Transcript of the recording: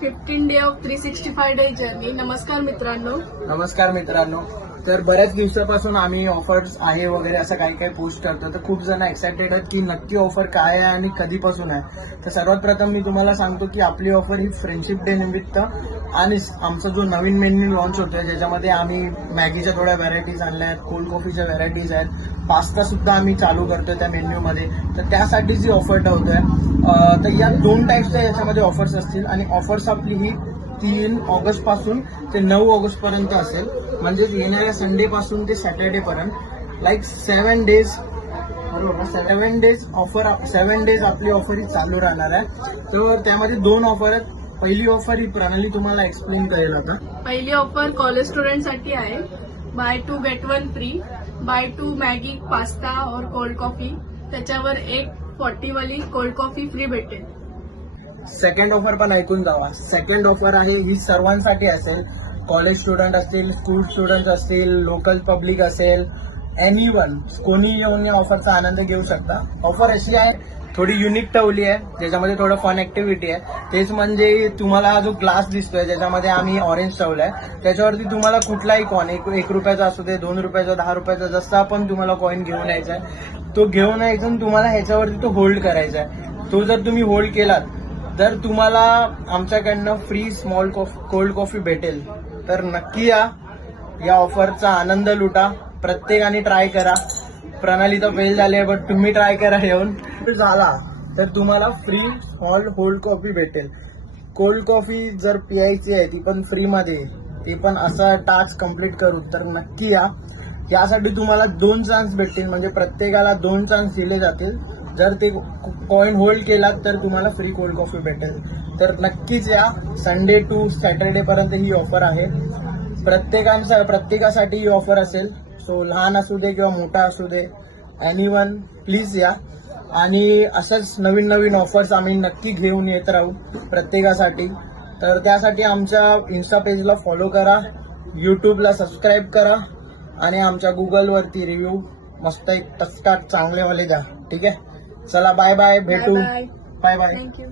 15 day of 365 day journey. नमस्कार मित्रांनो. नमस्कार मित्रांनो. तर बऱ्याच दिवसापासून आम्ही ऑफर्स आहे वगैरे असं काही काही पोस्ट करतो. तर खूप जण एक्साइटेड आहेत की नक्की ऑफर काय आहे आणि कधीपासून आहे. तर सर्वात प्रथम मी तुम्हाला सांगतो की आपली ऑफर ही फ्रेंडशिप डे निमित्त आणि आमचा जो नवीन मेन्यू लॉन्च होतोय ज्याच्यामध्ये आम्ही मॅगीच्या थोड्या व्हरायटीज आणल्या आहेत, कोल्ड कॉफीच्या व्हरायटीज आहेत, पास्ता सुद्धा आम्ही चालू करतोय त्या मेन्यूमध्ये. तर त्यासाठी जी ऑफर ठेवतोय. तर या 2 टाईपच्या याच्यामध्ये ऑफर्स असतील आणि ऑफर्स आपली ही 3 ऑगस्ट पासून ते 9 ऑगस्ट पर्यंत असेल. म्हणजे येणाऱ्या संडे पासून ते सॅटर्डे पर्यंत लाईक 7 डेज. बरोबर, 7 डेज ऑफर, 7 डेज आपली ऑफर ही चालू राहणार आहे. तर त्यामध्ये 2 ऑफर आहेत. पहिली ऑफर ही प्रणाली तुम्हाला एक्सप्लेन करेल आता. पहिली ऑफर कॉलेज स्टुडंटसाठी आहे. Buy 2 get 1 free. Buy 2 Maggi, pasta और कोल्ड कॉफी, त्याच्यावर एक 40 वाली कोल्ड कॉफी फ्री भेटेल. सेकंड ऑफर पण ऐकून जावा. सेकंड ऑफर आहे ही सर्वांसाठी असेल. कॉलेज स्टुडंट असतील, स्कूल स्टुडंट असतील, लोकल पब्लिक असेल, एनीवन, कोणी येऊन या ऑफरचा आनंद घेऊ शकता. ऑफर अशी आहे, थोडी युनिक ठेवली आहे, ज्याच्यामध्ये थोडं फन ऍक्टिव्हिटी आहे. तेच म्हणजे तुम्हाला हा जो ग्लास दिसतोय ज्याच्यामध्ये आम्ही ऑरेंज ठेवलाय, त्याच्यावरती तुम्हाला कुठलाही कॉइन, 1 रुपयाचा असू दे, 2 रुपयाचा, 10 रुपयाचा, जसा पण तुम्हाला कॉइन घेऊन यायचा आहे तो घेऊन यायचा आणि तुम्हाला ह्याच्यावरती तो होल्ड करायचा आहे. तो जर तुम्ही होल्ड केलात तर तुम्हाला आमच्याकडनं फ्री स्मॉल कोल्ड कॉफी भेटेल. तर नक्की या ऑफरचा आनंद लुटा. प्रत्येकाने ट्राय करा. प्रणाली तर फेल झाली आहे, बट तुम्ही ट्राय करा. येऊन झाला तर तुम्हाला फ्री स्मॉल कोल्ड कॉफी भेटेल. कोल्ड कॉफी जर पियायची आहे ती पण फ्रीमध्ये, ती पण असा टास्क कम्प्लीट करू, तर नक्की या. यासाठी तुम्हाला 2 चान्स भेटतील, म्हणजे प्रत्येकाला 2 चान्स दिले जातील. जर ते कॉइन होल्ड केलात तर तुम्हाला फ्री कोल्ड कॉफी भेटेल. तर नक्कीच या. संडे टू सॅटर्डे पर्यंत ही ऑफर आहे. प्रत्येकासाठी ही ऑफर असेल. सो लहान असू दे किंवा मोठा असू दे, एनीवन प्लीज या. आणि अशाच नवीन नवीन ऑफर्स आम्ही नक्की घेऊन येत राहू प्रत्येकासाठी. तर त्यासाठी आमच्या इन्स्टा पेजला फॉलो करा, यूट्यूबला सबस्क्राईब करा आणि आमच्या गुगलवरती रिव्ह्यू मस्त एक टचकाट चांगलेवाले द्या. ठीक आहे, चला बाय बाय, भेटू. Bye bye bye. थँक्यू.